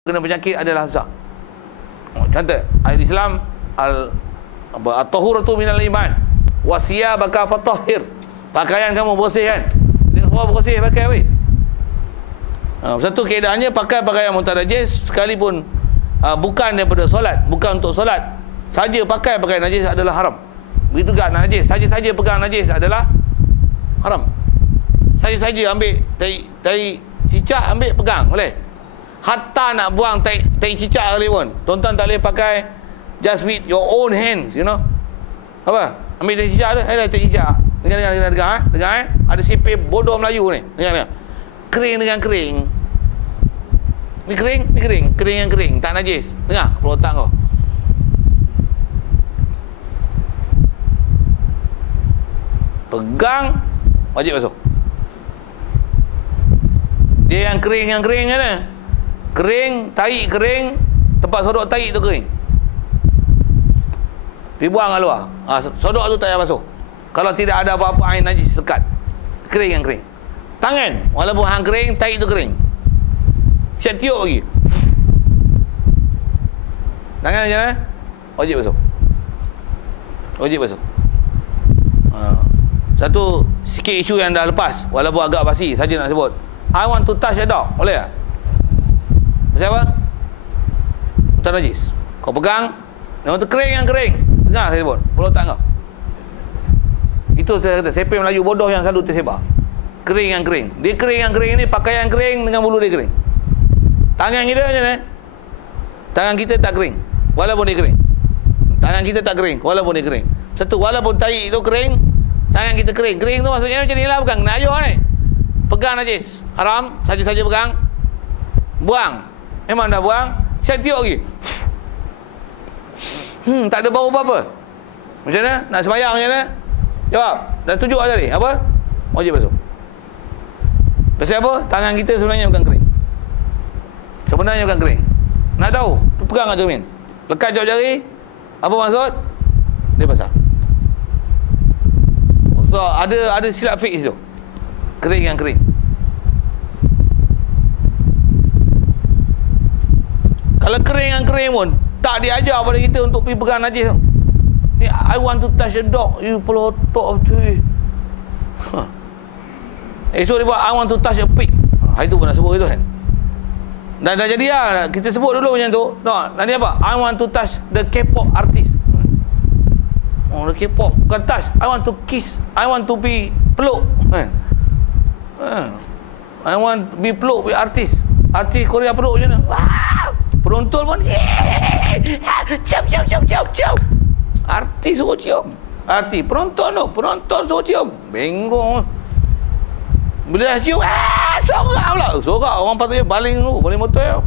kena penyakit adalah besar. Contoh ayat Islam at-tahuratu minal iman wa siyabaka fatahhir. Pakaian kamu bersihkan. Dia semua bersih pakai weh. Satu keadaannya pakai pakaian mutanajis sekalipun bukan daripada solat, bukan untuk solat, saja pakai pakaian najis adalah haram. Begitu juga najis, saja-saja pegang najis adalah haram. Saja-saja ambil tai cicak, ambil pegang boleh. Hatta nak buang tai cicak kali pun tuan-tuan tak boleh pakai, just with your own hands, you know. Apa? Ambil tai cicak tu, tai cicak. Dengar ada sipir bodoh Melayu ni. Dengar. Kering dengan kering. Ni kering yang kering, tak najis. Dengar kepala otak kau. Pegang wajib basuh. Dia yang kering kan? Kering, tai kering, tempat sodok tai tu kering. Pergi buang kat luar. Sodok tu tak payah basuh. Kalau tidak ada apa-apa air najis lekat. Kering yang kering. Tangan, walaupun hang kering, tai tu kering. Siap tiup lagi. Tangan macam mana? Wajib basuh. Satu sikit isu yang dah lepas, walaupun agak basi saja nak sebut. I want to touch a dog. Boleh tak? Pasal apa? Mutan najis. Kau pegang, yang tu kering yang kering. Dengar saya sebut. Bola otak kau. Itu saya kata, sepir Melayu bodoh yang selalu tersebar. Kering yang kering. Dia kering yang kering ni, pakaian kering dengan bulu dia kering. Tangan kita macam mana? Tangan kita tak kering, walaupun dia kering. Tangan kita tak kering, walaupun dia kering. Satu, walaupun tai itu kering, tangan kita kering. Kering tu maksudnya macam ni lah, bukan kena ayuh ni. Pegang najis, haram, saja-saja pegang. Buang. Memang dah buang, siap tiup lagi. Tak ada bau apa-apa. Macam mana? Nak sembahyang macam mana? Jawab. Dah tunjuk tadi. Apa? Wajib basuh. Pasal apa? Tangan kita sebenarnya bukan kering. Sebenarnya bukan kering. Nak tahu? Pegang kat cermin. Lekat jauh jari. Apa maksud? Dia basah. So, ada silap fix tu. Kering yang kering. Kalau kering yang kering pun tak diajar pada kita untuk pergi pegang najis tu. Ni I want to touch a dog, you pelotok tu. Esok dia buat I want to touch a pig. Hari tu pun nak sebut itu kan. Dah jadi lah. Kita sebut dulu macam tu. Nanti apa? I want to touch the K-pop artist. Oh, the K-pop. Bukan touch. I want to kiss. I want to be peluk. I want to be peluk with artist. Artis Korea peluk macam mana? Penonton pun cium. Artis suruh cium. Penonton suruh cium. Bengong. Bila dah cium, sorak pula. Sorak, orang patutnya baling tu, baling motor tu.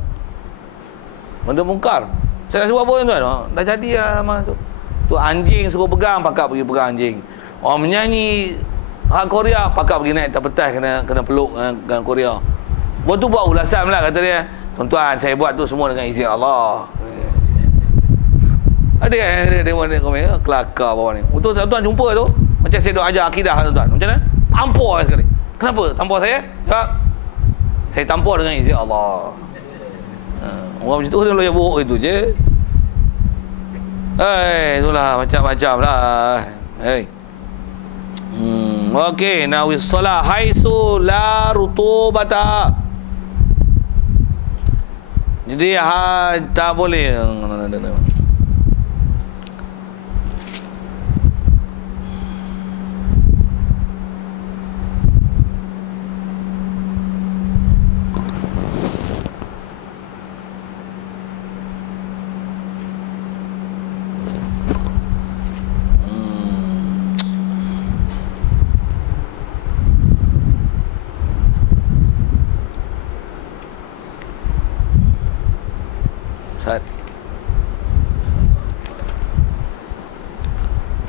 Benda mungkar. Saya nak sebut apa tuan? Dah jadi lah masa tu. Tu anjing suruh pegang, pakak pergi pegang anjing. Orang menyanyi hak Korea, pakak pergi naik atas petas kena peluk dengan Korea. Buat tu buat ulasan lah kata dia. Tuan-tuan, saya buat tu semua dengan izin Allah. Ada kan dia komen kelakar bawah ni. Untuk tuan jumpa tu, macam saya duk ajar akidah tuan-tuan. Macam mana? Tampar sekali. Kenapa tampar saya? Jawab. Saya tampar dengan izin Allah. Orang macam tu dia lawyer buruk itu je. Itulah macam-macam lah. Okey, now we solat haitsu la rutubata. Jadi tak boleh.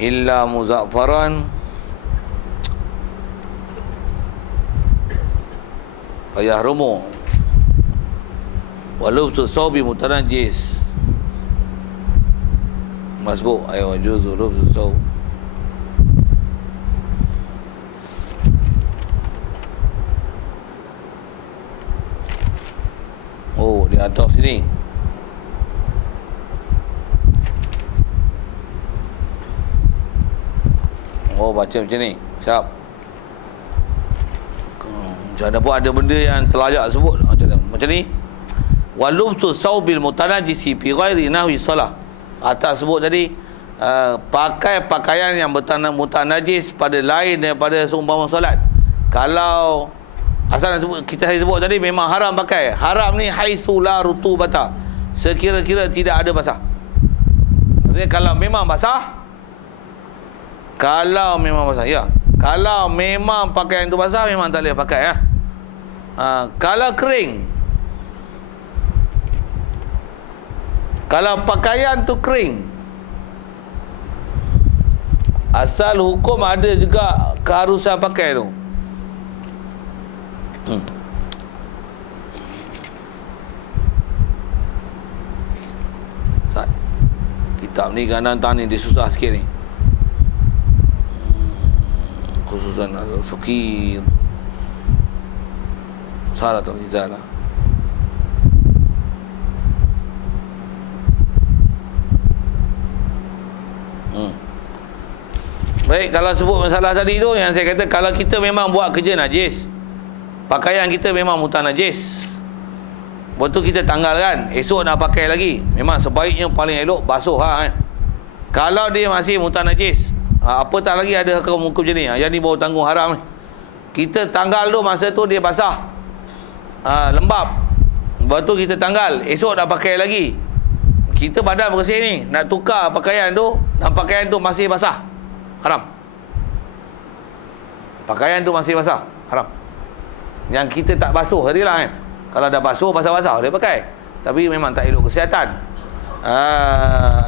Illa muzaffaran fayahrumu walubsu sawbi mutanajis masbuk ayo juzu lubsu saw. Dia atau sini. Oh, baca macam ni. Siap. Macam mana pun ada benda yang terlayak sebut. Macam ni. Walubsu saubil mutanajisi fi ghairi nahwi salah. Atas sebut tadi, pakai pakaian yang mutanajis pada lain daripada seumpama solat. Kalau asal saya sebut tadi memang haram pakai. Haram ni haitsu la rutubata. Sekira-kira tidak ada basah. Maksudnya kalau memang basah, ya. Kalau memang pakaian tu basah, memang tak boleh pakai, ya. Kalau kering, kalau pakaian tu kering, asal hukum ada juga keharusan pakai tu. Kitab ni kadang-kadang ni dia susah sikit ni. Khususan al-fakir salah atau izalah. Baik, kalau sebut masalah tadi tu, yang saya kata, kalau kita memang buat kerja najis, pakaian kita memang mutanajis, betul kita tanggalkan, esok nak pakai lagi, memang sebaiknya paling elok basuh, kan? Kalau dia masih mutanajis, apatah lagi ada hukum macam ni, yang ni baru tanggung haram ni. Kita tanggal tu, masa tu dia basah, lembab, lepas tu kita tanggal, esok nak pakai lagi, kita badan bersih ni, nak tukar pakaian tu, dan pakaian tu masih basah, haram. Pakaian tu masih basah, haram. Yang kita tak basuh tadi lah, kan? Kalau dah basuh, basah-basah dia pakai, tapi memang tak elok kesihatan.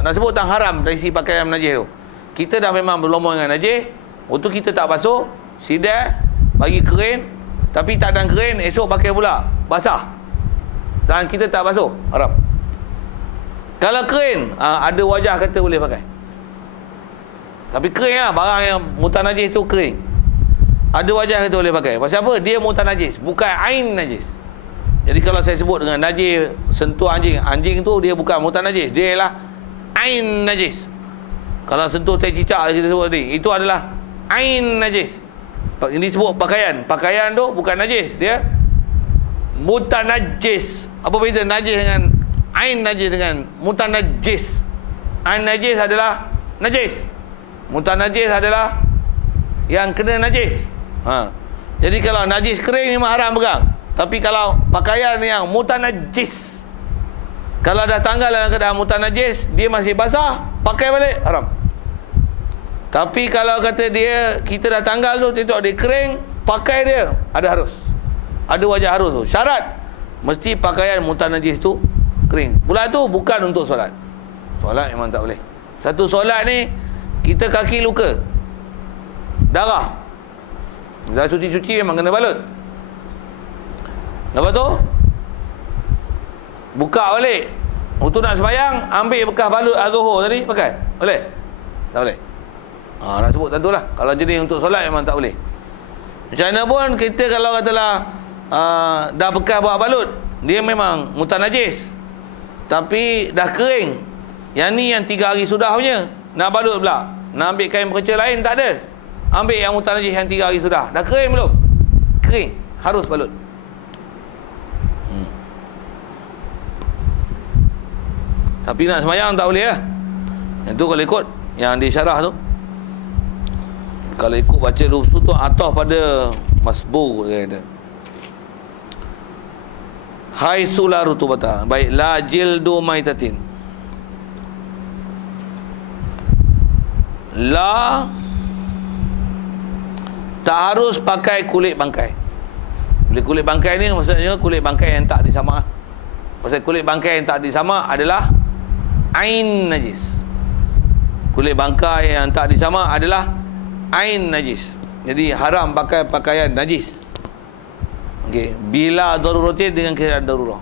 Nak sebut tentang haram dari si pakaian najis tu, kita dah memang berlumur dengan najis, waktu kita tak basuh, sidai bagi kering, tapi tak dan kering, esok pakai pula, basah, dan kita tak basuh, haram. Kalau kering, ada wajah kata boleh pakai, tapi kering lah, barang yang mutanajis tu kering, ada wajah kata boleh pakai. Pasal apa? Dia mutanajis, bukan ain najis. Jadi kalau saya sebut dengan najis sentuh anjing, anjing tu dia bukan mutanajis, dia ialah ain najis. Kalau sentuh tai cicak kita sebut tadi, itu adalah ain najis. Ini sebut pakaian, pakaian tu bukan najis, dia mutanajis. Apa beza najis dengan ain najis dengan mutanajis? Ain najis adalah najis, mutanajis adalah yang kena najis. Jadi kalau najis kering memang haram pegang. Tapi kalau pakaian yang mutanajis, kalau dah tanggal dalam keadaan mutanajis, dia masih basah, pakai balik, haram. Tapi kalau kata dia, kita dah tanggal tu, tengok dia kering, pakai dia, ada harus, ada wajah harus tu. Syarat mesti pakaian mutanajis tu kering. Pula tu bukan untuk solat. Solat memang tak boleh. Satu solat ni, kita kaki luka, darah, dah cuci-cuci memang kena balut. Lepas tu buka balik, untuk nak sembahyang, ambil bekas balut az-zuhur tadi, pakai, boleh? Tak boleh. Nak sebut tentulah, kalau jenis untuk solat memang tak boleh. Macam mana pun kita kalau katalah dah bekas buat balut, dia memang mutanajis, tapi dah kering. Yang ni yang 3 hari sudah punya, nak balut pula, nak ambil kain perca lain, tak ada. Ambil yang mutanajis yang 3 hari sudah. Dah kering belum? Kering, harus balut. Tapi nak sembahyang tak boleh lah. Itu kalau ikut yang di syarah tu, kalau ikut baca lufzu tu atah pada masbur dia kata. Haitsu la rutubata, baik la jildu maitatin. La tak harus pakai kulit bangkai. Kulit bangkai ni maksudnya kulit bangkai yang tak disama. Pasal kulit bangkai yang tak disama adalah ain najis. Kulit bangkai yang tak disama adalah ain najis. Jadi haram pakai pakaian najis. Okey, bila daruratin, dengan keadaan darurah.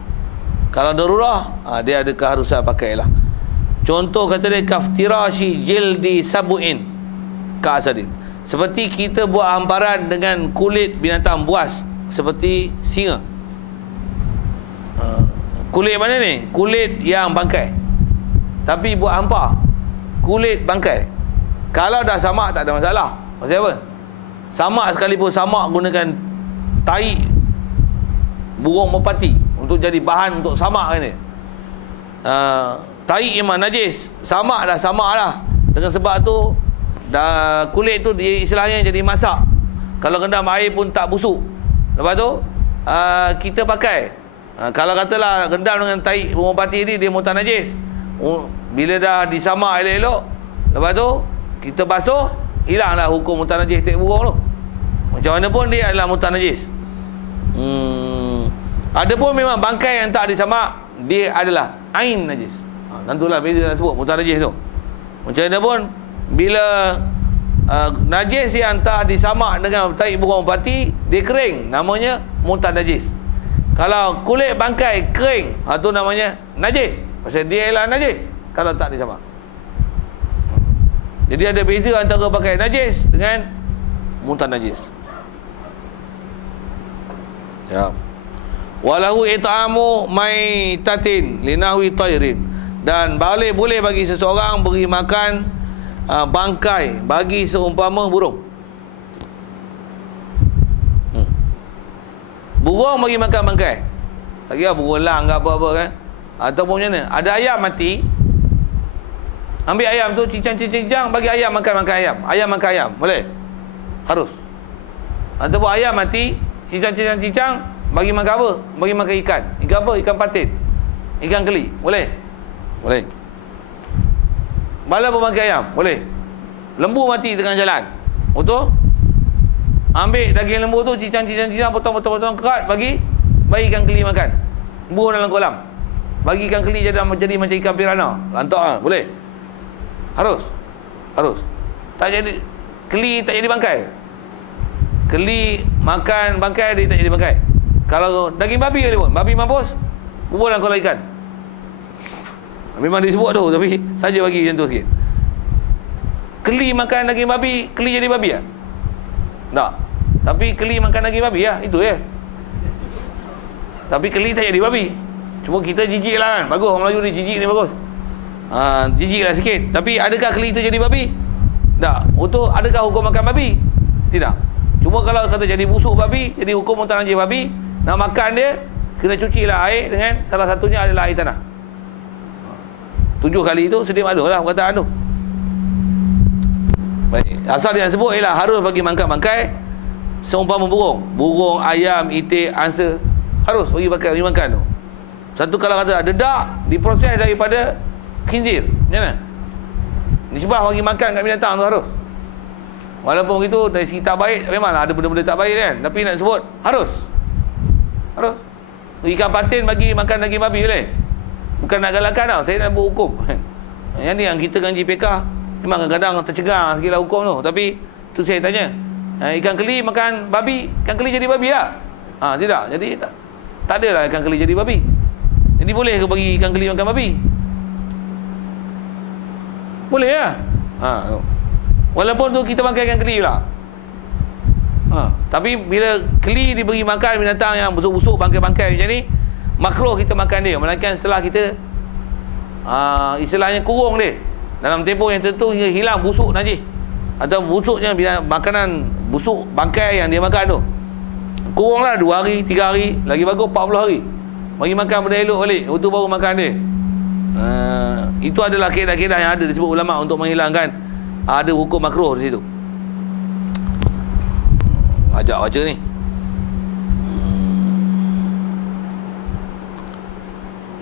Kalau darurah, dia ada keharusan pakailah. Contoh kata dia kaftirashi jildi sabuin ka asadin. Seperti kita buat hamparan dengan kulit binatang buas, seperti singa. Kulit mana ni? Kulit yang bangkai. Tapi buat hampa. Kulit bangkai. Kalau dah samak tak ada masalah. Pasal apa? Samak sekalipun samak gunakan tai burung merpati untuk jadi bahan untuk samak kan ni. Tai memang najis. Samak dah. Dengan sebab tu dah kulit tu dia istilahnya jadi masak. Kalau rendam air pun tak busuk. Lepas tu kita pakai. Kalau katalah rendam dengan tai burung merpati ni dia muntah najis. Bila dah disamak elok-elok, lepas tu kita basuh, hilanglah hukum muntah najis tai burung tu. Macam mana pun dia adalah muntah najis. Ada pun memang bangkai yang tak disamak, dia adalah ain najis. Tentulah beza nak sebut muntah najis tu. Macam mana pun bila najis yang tak disamak dengan tai burung merpati, dia kering, namanya muntah najis. Kalau kulit bangkai kering, tu namanya najis. Pasal dia ialah najis kalau tak disamak. Jadi ada beza antara pakai najis dengan muntah najis. Ya. Walahu it'amu maitatin linahwi tairin. Dan boleh bagi seseorang beri makan bangkai bagi seumpama burung. Burung bagi makan bangkai. Tak kira burung elang ke apa-apa kan. Ataupun macam mana? Ada ayam mati, ambil ayam tu cincang, bagi ayam makan ayam. Ayam makan ayam, boleh? Harus. Ataupun ayam mati, cincang, bagi makan apa? Bagi makan ikan. Ikan apa? Ikan patin, ikan keli, boleh? Boleh. Bala pun makan ayam, boleh? Lembu mati tengah jalan, betul? Ambil daging lembu tu, cincang, potong kerat, bagi ikan keli makan. Buang dalam kolam, bagi ikan keli jadi macam ikan piranha, lantak, boleh? Harus. Tak jadi keli, tak jadi bangkai. Keli makan bangkai, dia tak jadi bangkai. Kalau daging babi kali pun, babi mampus, bubuh dalam kolam ikan. Memang disebut tu, tapi saja bagi macam tu sikit. Keli makan daging babi, keli jadi babi tak? Tak. Tapi keli makan daging babi lah, itu ya. Tapi keli tak jadi babi. Cuma kita jijik lah kan. Bagus, orang Melayu ni jijik ni bagus. Jijik lah sikit. Tapi adakah keli itu jadi babi? Tak. Untuk adakah hukum makan babi? Tidak. Cuma kalau kata jadi busuk babi, jadi hukum muntah najis babi, nak makan dia, kena cuci lah air dengan salah satunya adalah air tanah. 7 kali itu sedia maklum lah perkataan tu. Baik. Asal yang sebut ialah harus bagi makan bangkai seumpama burung, ayam, itik, angsa, harus bagi makan tu. Satu kalau kata dedak diproses daripada khinzir, macam mana? Nisbah bagi makan kat binatang tu harus. Walaupun begitu dari segi tak baik, memanglah ada benda-benda tak baik kan, tapi nak sebut harus. Ikan patin bagi makan daging babi boleh? Bukan nak galakkan tau, saya nak buat hukum. Yang ni yang kita ngaji PK memang kadang-kadang tercegang sikitlah hukum tu, tapi tu saya tanya, ikan keli makan babi, ikan keli jadi babi tak? Tidak. Jadi tak adalah ikan keli jadi babi. Jadi boleh ke bagi ikan keli makan babi? Boleh lah. Walaupun tu kita makan ikan keli pula. Tapi bila keli diberi makan binatang yang busuk-busuk, bangkai-bangkai macam ni, makruh kita makan dia, melainkan setelah kita istilahnya kurung dia dalam tempoh yang tertentu hingga hilang busuk najis atau busuknya makanan busuk bangkai yang dia makan tu. Kurunglah 2 hari, 3 hari, lagi bagus 40 hari. Bagi makan benda elok balik, itu baru makan dia. Itu adalah kaedah-kaedah yang ada disebut ulama untuk menghilangkan ada hukum makruh di situ. Ajak baca ni.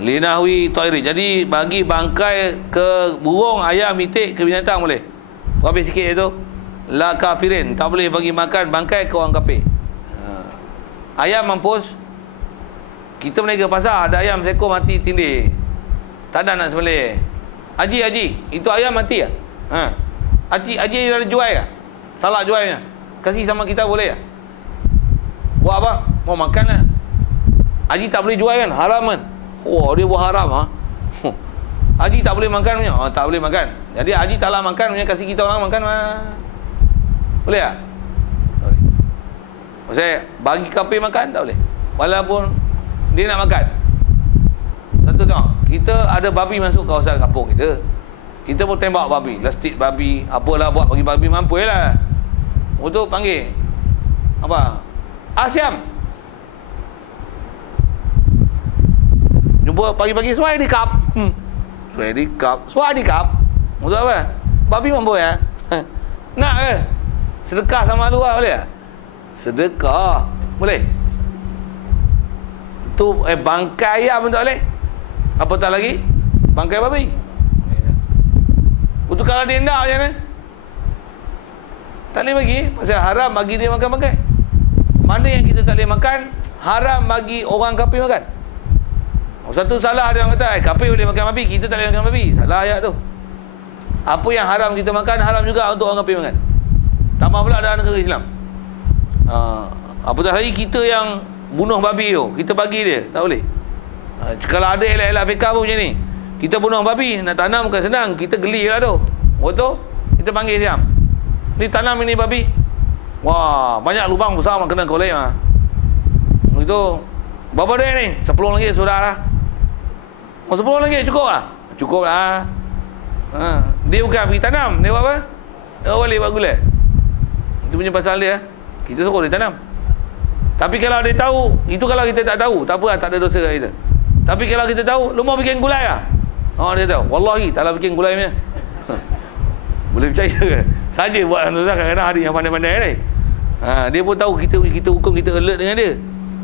Linahwi tairin. Jadi bagi bangkai ke burung, ayam, itik, ke binatang boleh. Habis sikit itu. La kafirin, tak boleh bagi makan bangkai ke orang kafir. Ayam mampus. Kita berniaga pasar, ada ayam seekor mati tindih. Tak ada nak sembelih. Haji, itu ayam mati tak? Haji dah jual tak? Salah jualnya. Kasih sama kita boleh tak? Buat apa? Mau makan lah. Haji tak boleh jual kan? Haram kan? Wah, dia buat haram Haji tak boleh makan punya. Tak boleh makan. Jadi haji taklah makan punya, kasih kita orang makan boleh tak? Boleh. Maksudnya bagi kafir makan tak boleh. Walaupun dia nak makan. Satu tengok, kita ada babi masuk kawasan kampung kita. Kita pun tembak babi, lastik babi, apalah buat bagi babi mampu lah. Untuk panggil apa? Asyam. Jumpa pagi-pagi suai di kap. Suai di kap. Suai di kap. Untuk apa? Babi mampu ya. Nak ke? Sedekah sama luar boleh tak? Sedekah boleh. Tu bangkai ayam pun tak boleh. Apa tak lagi? Bangkai babi. Untuk kalau dia nak macam mana? Tak boleh bagi. Pasal haram bagi dia makan bangkai. Mana yang kita tak boleh makan, haram bagi orang kafir makan. Satu salah ada orang kata kafir boleh makan babi, kita tak boleh makan babi. Salah ayat tu. Apa yang haram kita makan, haram juga untuk orang kafir makan. Tambah pula dalam negara Islam. Apatah lagi kita yang bunuh babi tu, kita bagi dia, tak boleh. Kalau ada elak-elak fiqah pun macam ni. Kita bunuh babi, nak tanam bukan senang, kita geli lah tu. Betul? Kita panggil siam. Ni tanam ini babi. Wah, banyak lubang besar kena kolej ah. Itu berapa duit ni? RM10 sudah lah. Oh, RM10 cukup lah? Cukup lah. Dia bukan pergi tanam, dia buat apa? Dia boleh buat gula. Itu punya pasal dia. Kita suruh dia tanam. Tapi kalau dia tahu, itu kalau kita tak tahu, tak apa lah, tak ada dosa kat kita. Tapi kalau kita tahu, lu mau bikin gulai lah. Dia tahu, wallahi tak lah bikin gulai punya. Boleh percaya ke? Saja buat kadang-kadang ada yang pandai-pandai ni. Dia pun tahu kita hukum, kita alert dengan dia.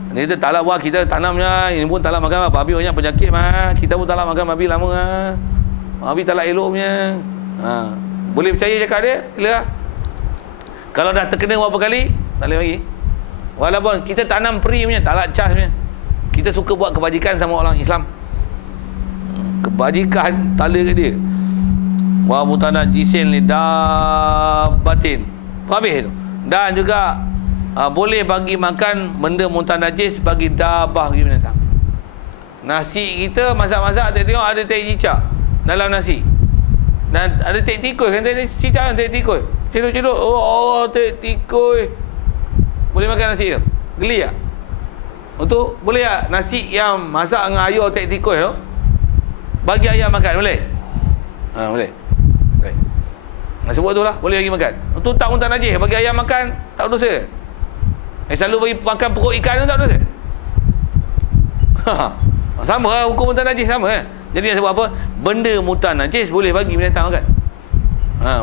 Dia kata taklah buat, kita tanamnya, ini pun taklah makan babi banyak penyakit mah. Kita pun taklah makan babi lama ah. Babi taklah elok punya. Boleh percaya cakap dia? Sila. Kalau dah terkena berapa kali, tak boleh bagi. Walaupun kita tanam free punya, taklah charge punya. Kita suka buat kebajikan sama orang Islam. Kebajikan tala kat dia. Wa mutanajisin lidabatin. Habis tu. Dan juga boleh bagi makan benda mutanajis bagi dabah bagi binatang. Nasi kita masak-masak tengok ada tai cicak dalam nasi. Dan ada tai tikus kan, tai cicak kan, tai tikus. Cedok-cedok, oh tai tikus. Boleh makan nasi tu? Geli tak? Untuk boleh tak nasi yang masak dengan ayam tai tikus tu bagi ayam makan boleh? Boleh. Boleh. Sebut tu lah, boleh bagi makan. Untuk tak muntah najis, bagi ayam makan tak dosa. Selalu bagi makan pokok ikan tu tak dosa. Sama lah hukum muntah najis sama kan. Jadi sebab apa? Benda muntah najis boleh bagi binatang makan.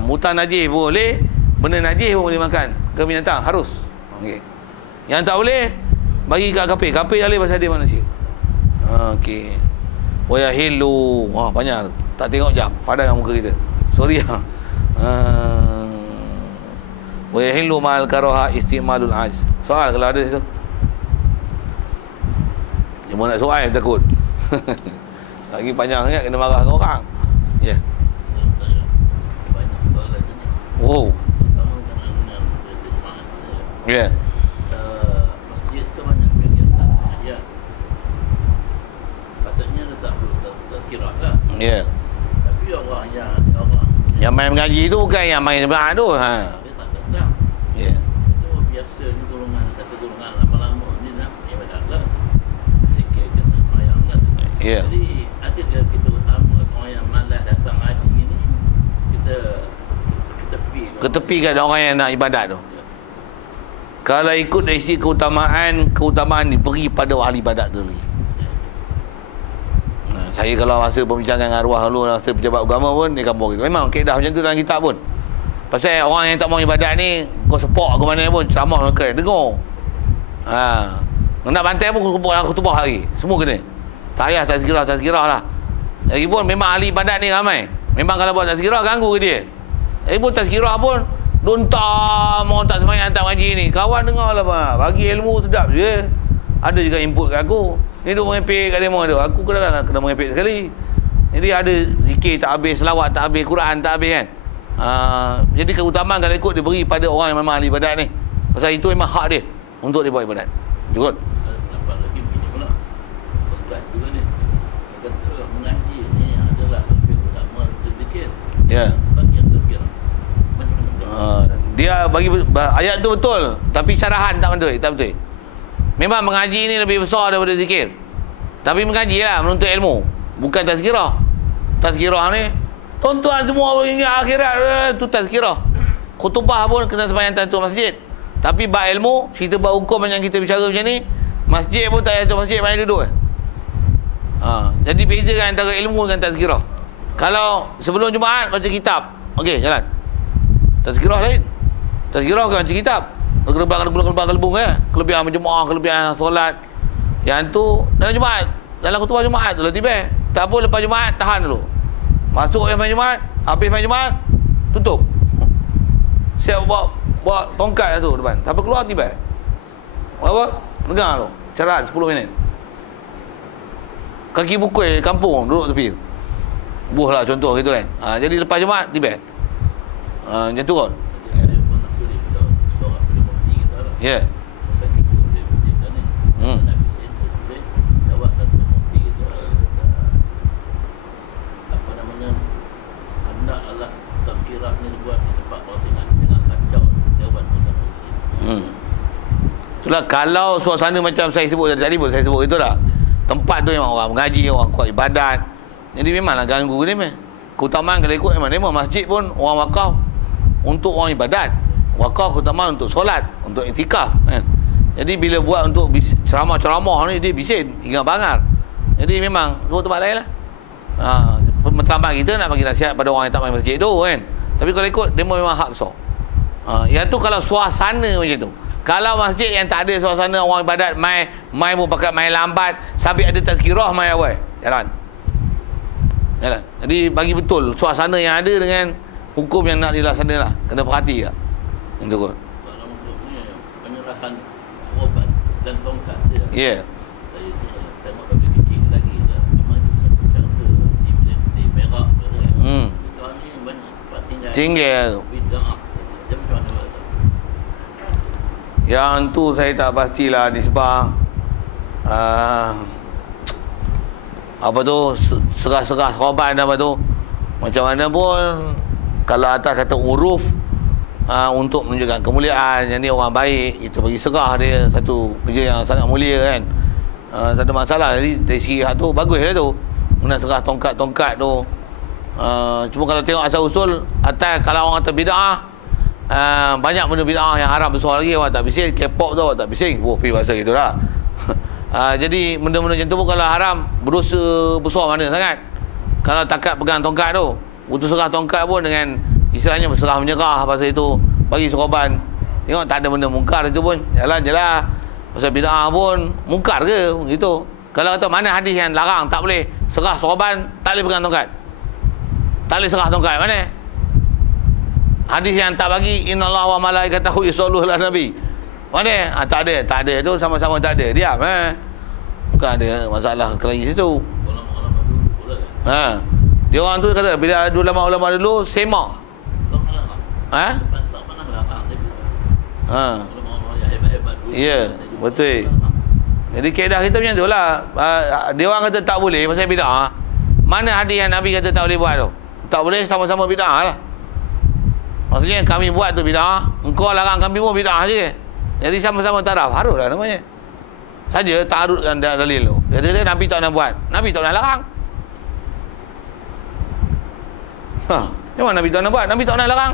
Muntah najis boleh, benda najis pun boleh makan ke binatang, harus. Okey. Yang tak boleh bagi kat kafir. Kafir tak boleh pasal dia manusia. Okey. Wa yahillu. Wah, banyak tu. Tak tengok jap, padang muka kita. Sorry ah. Wa yahillu ma'al karaha istimalul ajz. Soal kalau ada situ. Dia mau nak soal takut. Lagi panjang sangat kena marah dengan orang. Ya. Yeah. Oh. Ya. Masjid tu banyak kegiatan aja. Patutnya tak perlu terkira lah. Ya. Tapi orang yang main mengaji tu bukan yang main sebelah tu. Dia tak datang. Ya. Itu biasanya golongan lama-lama ni nak ibadat lah. Zikir kata semayang lah. Ya. Jadi ada kita utama orang yang malas datang haji ni, kita ketepikan orang yang nak ibadat tu. Kalau ikut dari sisi keutamaan diberi pada ahli ibadat tu lagi. Saya kalau masa pembincangan dengan arwah dulu, masa pejabat agama pun di kampung kita, memang kaedah macam tu dalam kitab pun. Pasal orang yang tak mau ibadat ni, kau support ke mana pun, ceramah mereka dengar. Nak bantai pun support aku khutbah lagi. Semua kena. Tak payah tazkirah lah. Lagipun memang ahli ibadat ni ramai. Memang kalau buat tazkirah ganggu ke dia. Lagipun tazkirah pun dontam orang tak semayang tak ngaji ni. Kawan dengar lah bagi ilmu sedap je. Ada juga input kat aku. Ni dia mengepek kat demo tu. Aku kadang-kadang kena mengepek sekali. Jadi ada zikir tak habis, selawat tak habis, Quran tak habis kan. Jadi keutamaan kalau ikut diberi pada orang yang memang ahli ibadat ni. Pasal itu memang hak dia untuk dia buat ibadat. Cukup. Nampak lagi begini pula. Ustaz juga ni. Dia kata mengaji ni adalah lebih utama dari zikir. Ya. Bagi yang terkira. Macam-macam. Dia bagi ayat tu betul, tapi syarahan tak betul. Memang mengaji ni lebih besar daripada zikir. Tapi mengaji lah, menuntut ilmu. Bukan tazkirah. Tazkirah ni tuan-tuan semua ingat akhirat, tu tazkirah. Khutbah pun kena sembahyang tentu masjid. Tapi bab ilmu, cerita bab hukum yang kita bicara macam ni, masjid pun tak ada masjid, banyak duduk. Jadi bezakan antara ilmu dengan tazkirah. Kalau sebelum Jumaat baca kitab, okey, jalan. Tazkirah lain. Tazkirah bukan baca kitab. Gelebang ya. Kelebihan berjemaah, kelebihan solat. Yang tu dalam Jumaat, dalam khutbah Jumaat tu lah tiba. Tak apa, lepas Jumaat tahan dulu. Masuk yang main Jumaat, habis main Jumaat, tutup. Siap bawa tongkat tu depan. Siapa keluar tiba. Apa? Pegang tu. Carat 10 minit. Kaki bukul kampung duduk tepi. Buh lah contoh gitu kan. Jadi lepas Jumaat tiba. Macam tu kot. Ya. Itulah kalau suasana macam saya sebut tadi pun saya sebut itulah. Tempat tu memang orang mengaji, orang kuat ibadat. Jadi memanglah ganggu ni meh. Keutamaan kalau ikut memang masjid pun orang wakaf untuk orang ibadat. Wakaf keutamaan untuk solat, untuk iktikaf kan. Jadi bila buat untuk ceramah-ceramah ni dia bising hingga bangar. Jadi memang tu tempat lain lah. Pertama kita nak bagi nasihat pada orang yang tak main masjid tu kan. Tapi kalau ikut demo memang hak besar. Yang tu kalau suasana macam tu. Kalau masjid yang tak ada suasana orang ibadat, mai pun pakai mai lambat, sampai ada tazkirah mai awal. Jalan. Jadi bagi betul suasana yang ada dengan hukum yang nak dilaksanakan lah. Kena perhati lah. Itu kot. Kalau maksudnya penyerahan serban dan tongkat dia. Ya. Saya tengok lebih kecil lagi dah. Memang itu satu cara di Perak tu kan. Sekarang ni banyak tempat tinggal bid'ah. Dia macam mana? Yang tu saya tak pastilah disebab apa tu serah-serah serban apa tu. Macam mana pun kalau atas kata uruf untuk menunjukkan kemuliaan, yang ni orang baik, itu bagi serah dia satu kerja yang sangat mulia kan. Tak ada masalah. Jadi dari segi hak tu bagus lah tu. Guna serah tongkat-tongkat tu. Cuma kalau tengok asal usul atas, kalau orang kata bid'ah, banyak benda bid'ah yang haram besar lagi awak tak bising. K-pop tu awak tak bising. Pergi bahasa gitu lah. Jadi benda-benda macam tu pun kalau haram, berdosa besar mana sangat. Kalau takat pegang tongkat tu, butuh serah tongkat pun dengan istilahnya berserah menyerah pasal itu, bagi serban. Tengok tak ada benda mungkar itu pun, jalan je lah. Pasal bid'ah pun mungkar ke gitu. Kalau kata mana hadis yang larang tak boleh serah serban, tak boleh pegang tongkat, tak boleh serah tongkat, mana hadis yang tak bagi innallaha wa malaikatahu yusholluna 'alan nabi, mana? Tak ada tu, sama-sama tak ada. Diam bukan ada masalah lagi situ. Ulama-ulama dulu pula kan. Dia orang tu kata bila ada ulama-ulama dulu semak. Tak pernah larang dia. Ulama-ulama yang hebat-hebat dulu. Ya, betul. Jadi kaedah kita macam tu lah. Dia orang kata tak boleh pasal bid'ah. Mana hadis yang Nabi kata tak boleh buat tu? Tak boleh, sama-sama bid'ah lah. Maksudnya yang kami buat tu bid'ah, engkau larang kami pun bid'ah je. Jadi sama-sama taraf, harus lah namanya. Saja ta'arudkan dalil tu. Dia kata Nabi tak nak buat, Nabi tak nak larang. Memang Nabi tak nak buat, Nabi tak nak larang.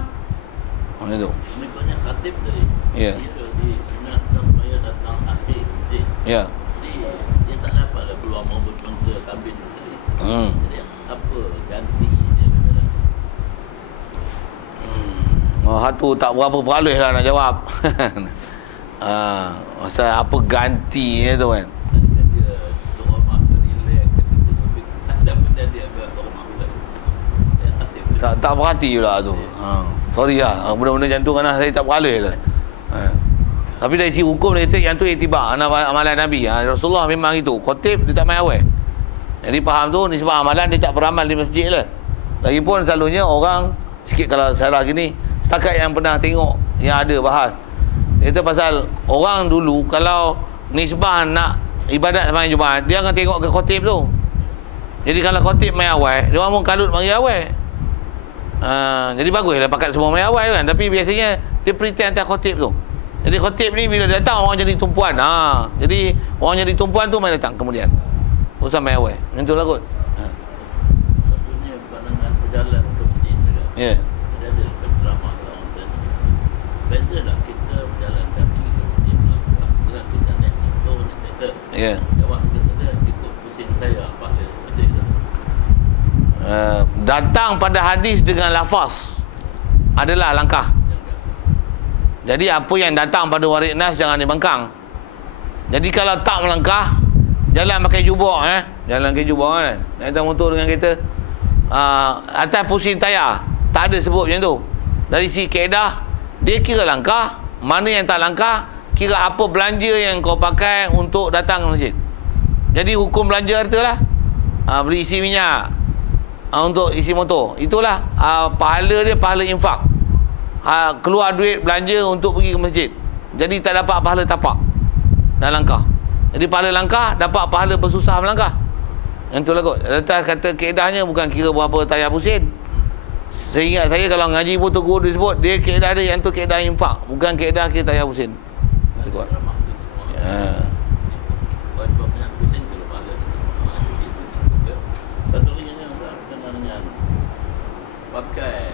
Macam tu. Ini banyak khatib tadi. Ya. Dia di sunatkan supaya datang akhir. Ya. Jadi dia tak dapat lah peluang mau bercontoh kabin tu tadi. Jadi apa ganti dia kata. Hak tu tak berapa peralus lah nak jawab. Masa apa gantinya tu kan. Kan dia dormah ke relax ada benda dia agak dormah pula. Tak perhati pula tu. Sorry lah, benda-benda macam tu kerana saya tak peralus lah. Tapi dari segi hukum dia kata yang tu iktibar amalan Nabi. Rasulullah memang itu. Khotib dia tak main awal. Jadi faham tu nisbah amalan dia tak beramal di masjid lah. Lagipun selalunya orang sikit kalau sarah gini, setakat yang pernah tengok yang ada bahas, dia kata pasal orang dulu kalau nisbah nak ibadat sembahyang Jumaat, dia akan tengok ke khotib tu. Jadi kalau khotib main awal, dia orang pun kalut mari awal. Jadi baguslah pakat semua main awal kan. Tapi biasanya dia pretend atas khotib tu. Jadi khotib ni bila datang orang jadi tumpuan. Jadi orang jadi tumpuan tu main datang kemudian. Usah main awal. Macam tu lah kot. Ya. Dia ada penceramah orang dan beza lah kita berjalan kaki ke masjid melangkah, kalau kita naik motor, naik kereta, Ya. jawab kita ikut pusing saya pahala macam itu. Datang pada hadis dengan lafaz adalah langkah. Jadi apa yang datang pada warid nas jangan dibangkang. Jadi kalau tak melangkah, jalan pakai jubah jalan pakai jubah kan. Naik atas motor dengan kereta, atas pusing tayar, tak ada sebut macam tu. Dari si kaedah, dia kira langkah. Mana yang tak langkah, kira apa belanja yang kau pakai untuk datang ke masjid. Jadi hukum belanja harta lah. Beli isi minyak, untuk isi motor, itulah pahala dia, pahala infak. Keluar duit belanja untuk pergi ke masjid, jadi tak dapat pahala tapak dan langkah. Jadi pahala langkah, dapat pahala bersusah melangkah. Yang tu lah kot. Atas kata kaedahnya bukan kira berapa tayar pusing. Seingat saya kalau ngaji pun tu guru disebut, dia kaedah dia yang tu kaedah infak, bukan kaedah kira tayar pusing. Itu kot. Pakai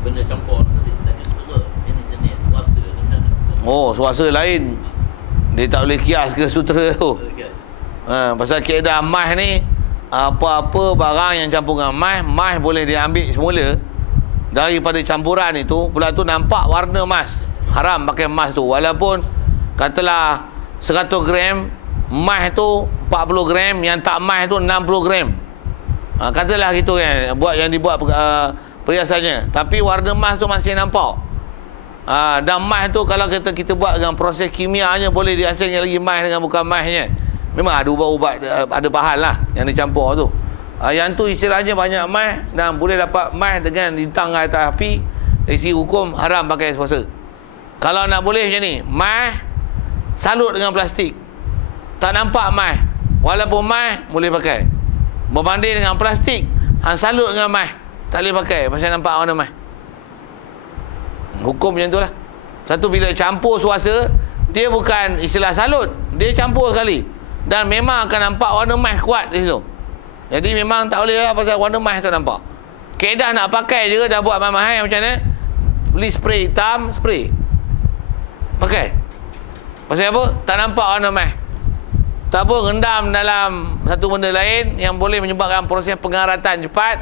benda campur tadi suara, ini jenis suasa macam mana? Oh, suasa lain. Dia tak boleh kias ke sutera tu. Pasal kaedah mah ni, apa-apa barang yang campur dengan mah boleh diambil semula daripada campuran itu. Pula tu nampak warna emas, haram pakai emas tu. Walaupun katalah 100 gram mah tu 40 gram, yang tak mah tu 60 gram. Katalah gitu kan, yang dibuat perhiasannya, tapi warna emas tu masih nampak. Dan emas tu kalau kita buat dengan proses kimianya, boleh dihasilkan lagi emas dengan bukan emasnya. Memang ada ubat-ubat, ada bahan lah yang dicampur tu. Yang tu istilahnya banyak emas dan boleh dapat emas dengan ditang atas api. Dari segi hukum haram pakai puasa. Kalau nak boleh macam ni, emas salut dengan plastik, tak nampak emas, walaupun emas boleh pakai. Berbanding dengan plastik, salut dengan emas, tak boleh pakai pasal nampak warna emas. Hukum macam tu lah. Satu, bila campur suasa, dia bukan istilah salut, dia campur sekali, dan memang akan nampak warna emas kuat di situ. Jadi memang tak boleh lah pasal warna emas tu nampak. Kaedah nak pakai je, dah buat mahal macam mana, beli spray hitam, spray pakai. Pasal apa? Tak nampak warna emas. Tak apa, rendam dalam satu benda lain yang boleh menyebabkan proses pengaratan cepat.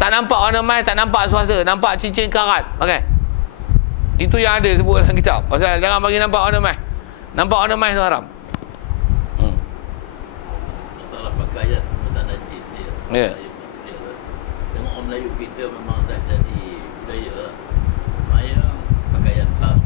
Tak nampak warna emas, tak nampak suasa, nampak cincin karat pakai. Itu yang ada sebut dalam kitab. Pasal jangan bagi nampak warna emas. Nampak warna emas tu haram. Masalah pakaian tak najis dia. Ya. Tengok orang Melayu kita memang dah jadi budaya lah. Semayang pakaian khas.